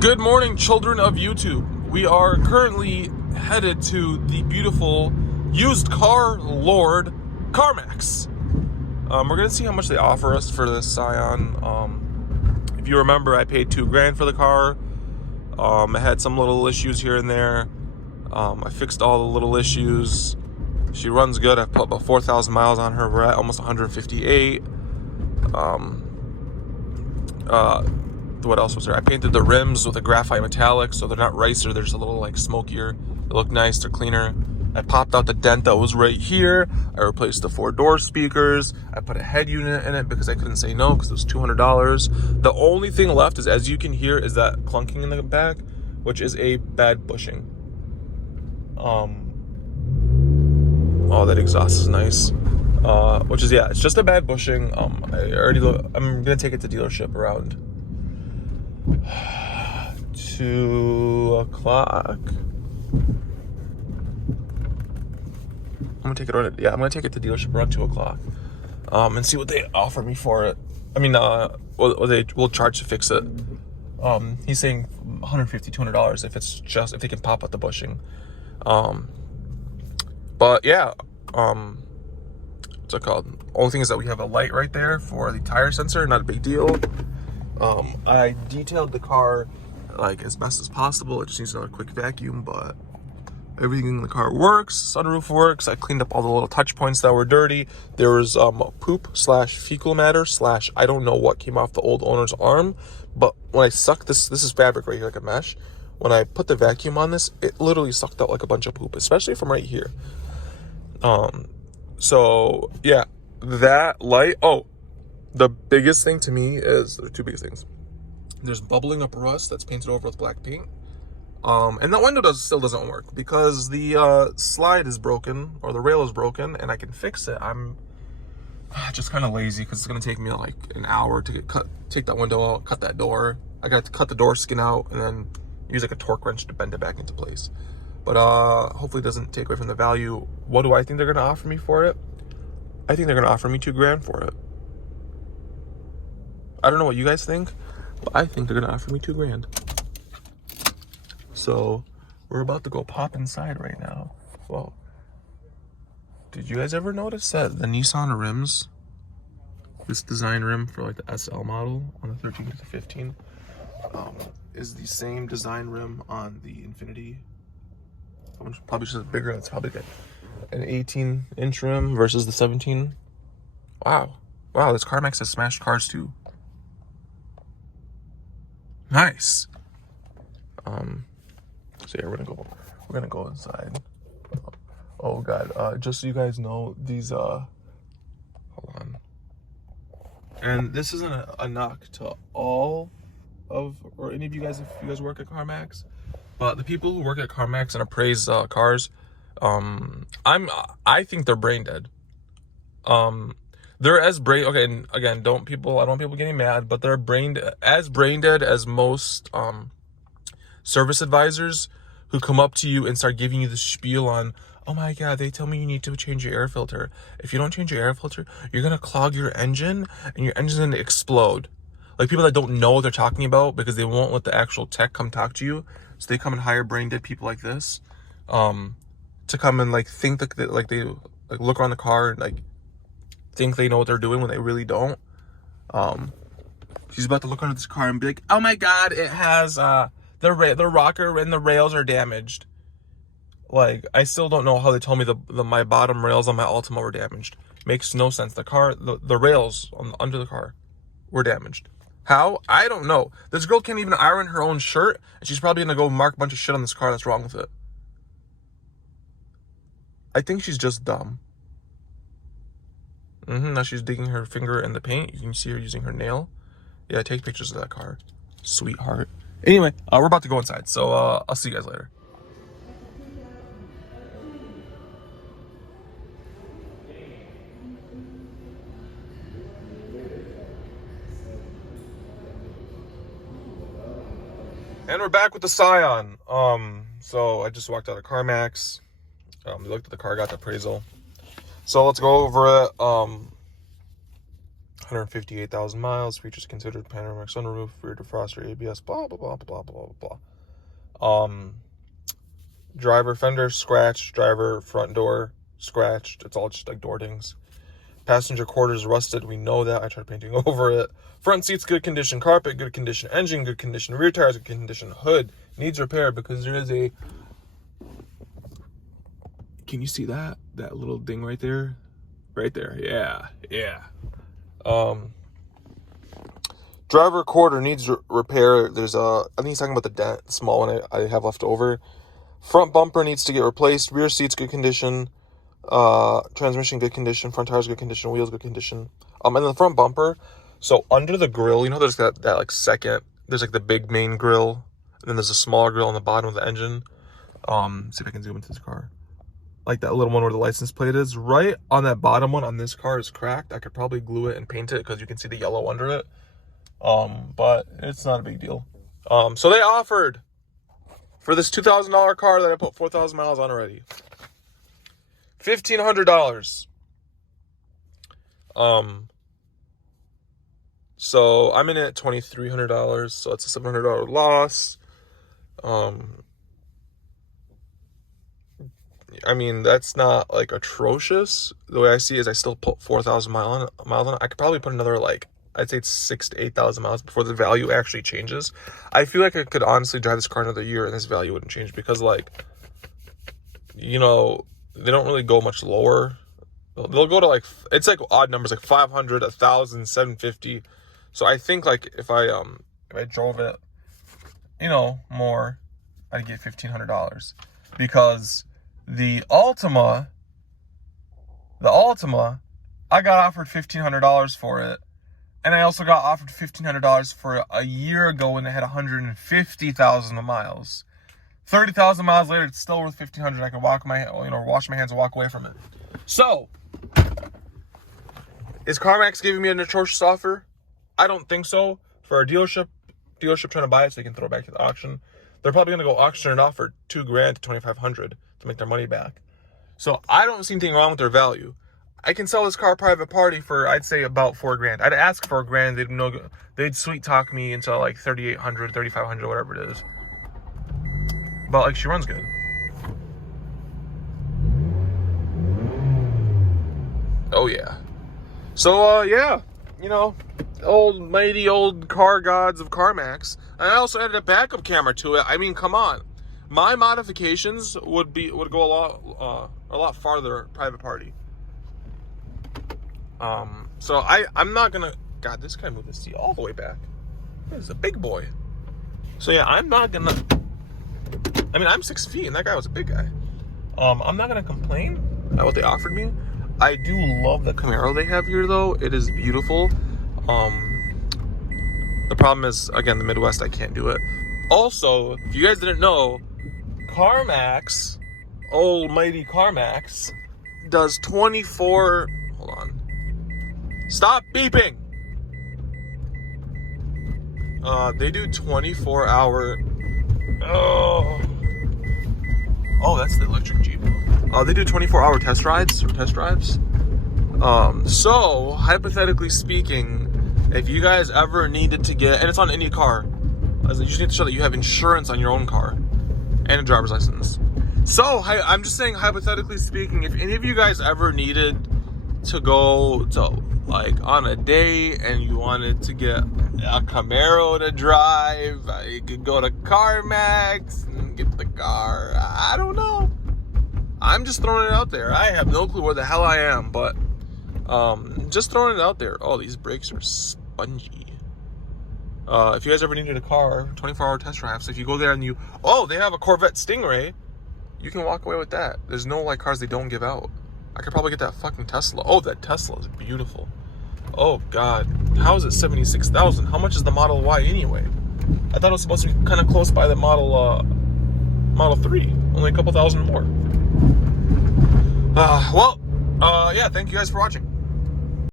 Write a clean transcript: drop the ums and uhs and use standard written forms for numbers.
Good morning, children of YouTube. We are currently headed to the beautiful used car lord, CarMax. We're gonna see how much they offer us for this Scion. If you remember, I paid $2,000 for the car. It had some little issues here and there. I fixed all the little issues. She runs good. I put about 4,000 miles on her. We're at almost 158. What else was there? I painted the rims with a graphite metallic, so they're not ricer. They're just a little like smokier. They look nice. They're cleaner. I popped out the dent that was right here. I replaced the 4-door speakers. I put a head unit in it because I couldn't say no because it was $200. The only thing left is, as you can hear, is that clunking in the back, which is a bad bushing. Oh, that exhaust is nice. Which is, yeah, it's just a bad bushing. I'm gonna take it to dealership around 2 o'clock. I'm gonna take it to dealership around 2 o'clock. And see what they offer me for it. I mean, what they will charge to fix it. He's saying $150, $200 if they can pop out the bushing. But yeah, what's it called? Only thing is that we have a light right there for the tire sensor. Not a big deal. I detailed the car like as best as possible. It just needs another quick vacuum, but everything in the car works. Sunroof works. I cleaned up all the little touch points that were dirty. There was poop / fecal matter / I don't know what came off the old owner's arm, but when I sucked this is fabric right here, like a mesh. When I put the vacuum on this, it literally sucked out like a bunch of poop, especially from right here. So yeah, that light. Oh, the biggest thing to me is, there are two biggest things. There's bubbling up rust that's painted over with black paint. And that window still doesn't work because the slide is broken, or the rail is broken, and I can fix it. I'm just kind of lazy because it's gonna take me like an hour to take that window out, cut that door. I got to cut the door skin out and then use like a torque wrench to bend it back into place. But hopefully it doesn't take away from the value. What do I think they're gonna offer me for it? I think they're gonna offer me $2,000 for it. I don't know what you guys think, but I think they're gonna offer me $2,000. So we're about to go pop inside right now. Well, did you guys ever notice that the Nissan rims, this design rim for like the SL model on the 13 to 15, is the same design rim on the Infiniti? One's probably just bigger. It's probably got an 18-inch rim versus the 17. Wow, this CarMax has smashed cars too. Nice. So yeah, we're gonna go inside. Oh god, just so you guys know, these hold on. And this isn't a knock to all of, or any of you guys if you guys work at CarMax, but the people who work at CarMax and appraise cars, I think they're brain dead. They're as brain, okay, and again, I don't want people getting mad, but they're brain dead as most service advisors who come up to you and start giving you the spiel on, oh my god, they tell me you need to change your air filter. If you don't change your air filter, you're gonna clog your engine and your engine's gonna explode. Like, people that don't know what they're talking about because they won't let the actual tech come talk to you, so they come and hire brain dead people like this to come and like think that they look around the car and like think they know what they're doing when they really don't. She's about to look under this car and be like, oh my god, it has the rocker and the rails are damaged. Like, I still don't know how they told me my bottom rails on my Altima were damaged. Makes no sense. The rails under the car were damaged. How? I don't know. This girl can't even iron her own shirt, and she's probably gonna go mark a bunch of shit on this car that's wrong with it. I think she's just dumb. Now she's digging her finger in the paint. You can see her using her nail. Yeah, take pictures of that car. Sweetheart. Anyway, we're about to go inside, so I'll see you guys later. And we're back with the Scion. So I just walked out of CarMax. We looked at the car, got the appraisal. So let's go over it. 158,000 miles. Features considered panoramic sunroof, rear defroster, ABS, blah, blah, blah, blah, blah, blah, blah. Driver fender scratched. Driver front door scratched. It's all just like door dings. Passenger quarters rusted. We know that. I tried painting over it. Front seats, good condition. Carpet, good condition. Engine, good condition. Rear tires, good condition. Hood needs repair because there is a... Can you see that? That little ding right there? Right there. Yeah. Yeah. Driver quarter needs repair. There's a... I think he's talking about the dent, small one I have left over. Front bumper needs to get replaced. Rear seats, good condition. Transmission, good condition. Front tires, good condition. Wheels, good condition. And then the front bumper. So under the grill, you know, there's that like second. There's like the big main grill, and then there's a smaller grill on the bottom of the engine. See if I can zoom into this car. Like that little one where the license plate is. Right on that bottom one on this car is cracked. I could probably glue it and paint it because you can see the yellow under it. But it's not a big deal. So they offered for this $2,000 car that I put 4,000 miles on already, $1,500. So I'm in it at $2,300, so it's a $700 loss. I mean, that's not like atrocious. The way I see it is I still put 4,000 miles on it. I could probably put another, like, I'd say it's 6,000 to 8,000 miles before the value actually changes. I feel like I could honestly drive this car another year and this value wouldn't change because, like, you know, they don't really go much lower. They'll go to, like, it's like odd numbers, like 500, 1,000, 750. So I think, like, if I drove it, you know, more, I'd get $1,500 because the Altima, I got offered $1,500 for it. And I also got offered $1,500 for a year ago when it had 150,000 miles. 30,000 miles later, it's still worth $1,500. I could wash my hands and walk away from it. So, is CarMax giving me an atrocious offer? I don't think so. For a dealership trying to buy it so they can throw it back to the auction, they're probably going to go auction it off for $2,000 to $2,500 to make their money back. So I don't see anything wrong with their value. I can sell this car private party for, I'd say, about $4,000. I'd ask for $1,000. They'd sweet talk me into like $3,800, $3,500, whatever it is. But like, she runs good. Oh yeah. So yeah, you know, mighty old car gods of CarMax. And I also added a backup camera to it. I mean, come on. My modifications would go a lot farther private party. So I'm not gonna... God, this guy moved the seat all the way back. This is a big boy. So yeah, I'm not gonna... I mean, I'm 6 feet, and that guy was a big guy. I'm not gonna complain about what they offered me. I do love the Camaro they have here, though. It is beautiful. The problem is, again, the Midwest, I can't do it. Also, if you guys didn't know, CarMax, almighty CarMax, does 24... Hold on. Stop beeping! They do 24-hour... Oh, that's the electric Jeep. They do 24-hour test drives. So, hypothetically speaking, if you guys ever needed to get... And it's on any car. You just need to show that you have insurance on your own car. And a driver's license. So, I'm just saying, hypothetically speaking, if any of you guys ever needed to go to, like, on a date and you wanted to get a Camaro to drive, you could go to CarMax and get the car. I don't know. I'm just throwing it out there. I have no clue where the hell I am, but just throwing it out there. Oh, these brakes are spongy. If you guys ever needed a car, 24-hour test drive, so if you go there and they have a Corvette Stingray, you can walk away with that. There's no, like, cars they don't give out. I could probably get that fucking Tesla. Oh, that Tesla is beautiful. Oh, God. How is it 76,000? How much is the Model Y anyway? I thought it was supposed to be kind of close by the Model 3. Only a couple thousand more. Yeah, thank you guys for watching.